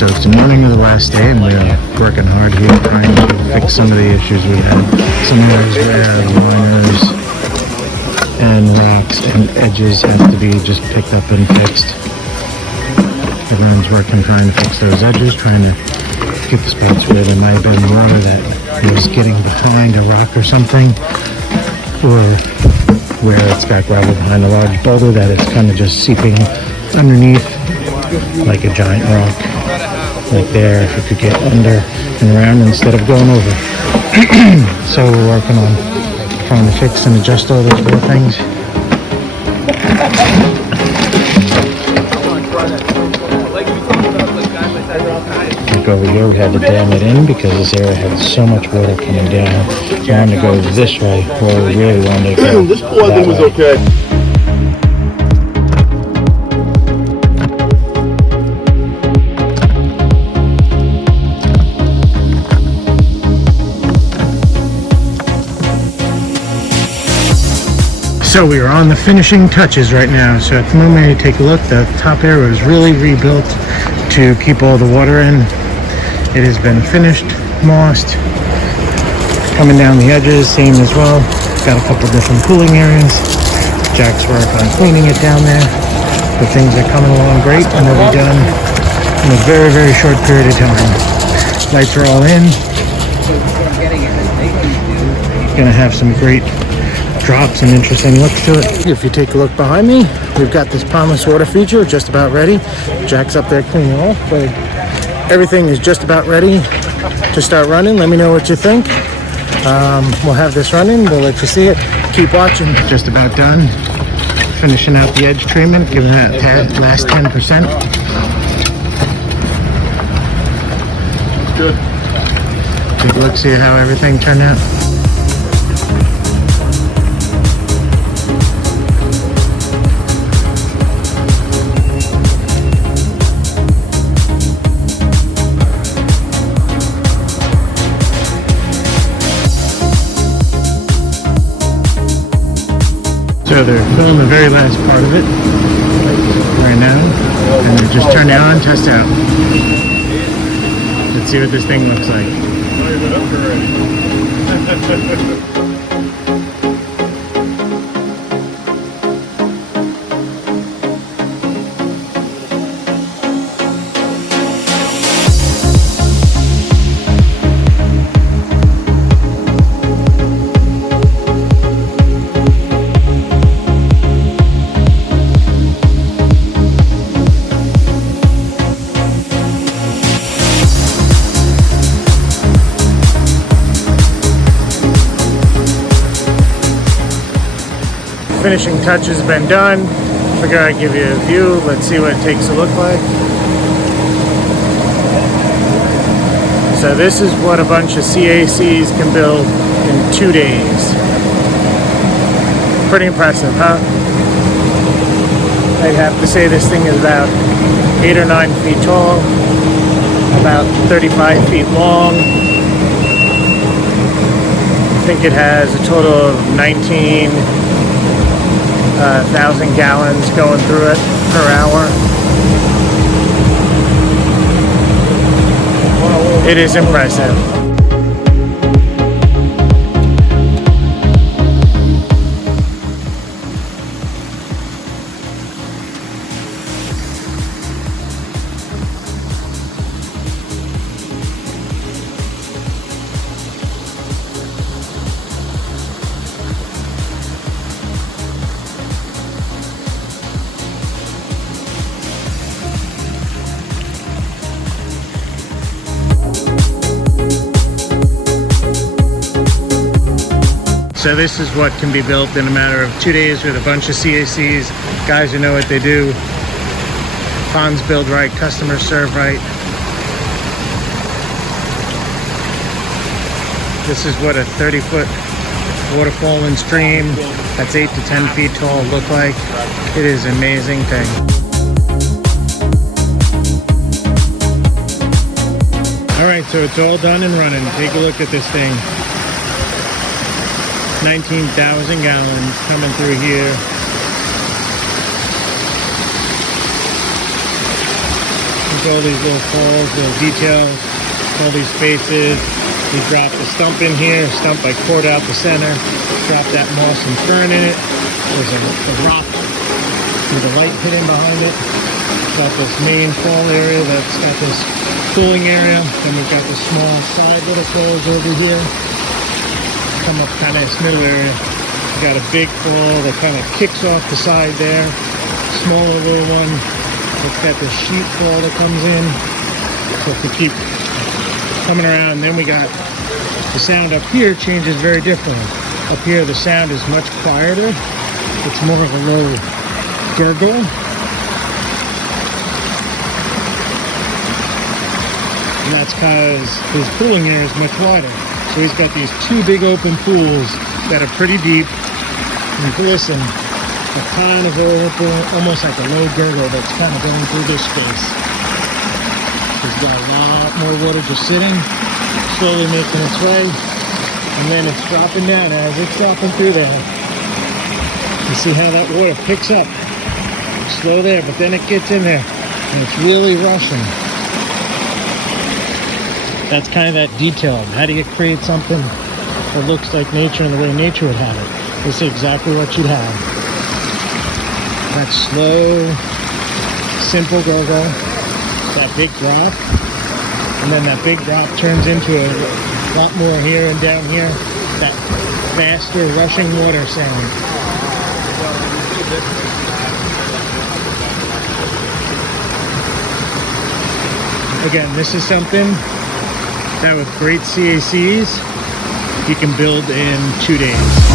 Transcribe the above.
So it's the morning of the last day and we're working hard here trying to fix some of the issues we had. Some areas where liners and rocks and edges have to be just picked up and fixed. Everyone's working trying to fix those edges, trying to get the spots where there might have been water that was getting behind a rock or something, or where it's got gravel behind a large boulder that it's kind of just seeping underneath like a giant rock. Like there, if you could get under and around instead of going over. So we're working on trying to fix and adjust all those little things. Like over here, we had to dam it in because this area had so much water coming down. We wanted to go this way, where we really wanted to go. This poor thing was okay. So we are on the finishing touches right now. So at the moment you take a look, the top area was really rebuilt to keep all the water in. It has been finished, mossed, coming down the edges, same as well. Got a couple different cooling areas. Jack's work on cleaning it down there. But things are coming along great and they'll be done in a very, very short period of time. Lights are all in. Gonna have some great drops and interesting looks to it. If you take a look behind me, we've got this Pondless water feature just about ready. Jack's up there cleaning off, but everything is just about ready to start running. Let me know what you think. We'll have this running, we'll let you see it. Keep watching. Just about done. Finishing out the edge treatment, giving that last 10%. Good. Take a look, see how everything turned out. So they're filling the very last part of it right now, and they're just turning it on, test it out. Let's see what this thing looks like. Finishing touches have been done. Figure I'd give you a view. Let's see what it takes to look like. So this is what a bunch of CACs can build in 2 days. Pretty impressive, huh? I'd have to say this thing is about 8 or 9 feet tall, about 35 feet long. I think it has a total of 19,000 gallons going through it per hour. It is impressive. So this is what can be built in a matter of 2 days with a bunch of CACs, guys who know what they do. Ponds build right, customers serve right. This is what a 30-foot waterfall and stream that's 8 to 10 feet tall look like. It is an amazing thing. All right, so it's all done and running. Take a look at this thing. 19,000 gallons coming through here. into all these little falls, little details, all these spaces. We dropped a stump in here, a stump I poured out the center, dropped that moss and fern in it. There's a rock with a light hitting behind it. Got this main fall area that's got this cooling area. Then we've got the small side little falls over here. Come up kind of this middle area. We got a big fall that kind of kicks off the side there. Smaller little one. It's got the sheet fall that comes in. So to keep coming around. Then we got the sound up here changes very differently. Up here the sound is much quieter. It's more of a low gurgle. And that's because his pooling area is much wider. So he's got these two big open pools that are pretty deep and glisten. A kind of open, almost like a low gurgle that's kind of going through this space. He's got a lot more water just sitting, slowly making its way, and then it's dropping down. As it's dropping through there, you see how that water picks up. Slow there, but then it gets in there, and it's really rushing. That's kind of that detail. How do you create something that looks like nature and the way nature would have it? This is exactly what you'd have. That slow, simple gurgle, that big drop, and then that big drop turns into a lot more here and down here, that faster rushing water sound. Again, this is something that with great CACs you can build in 2 days.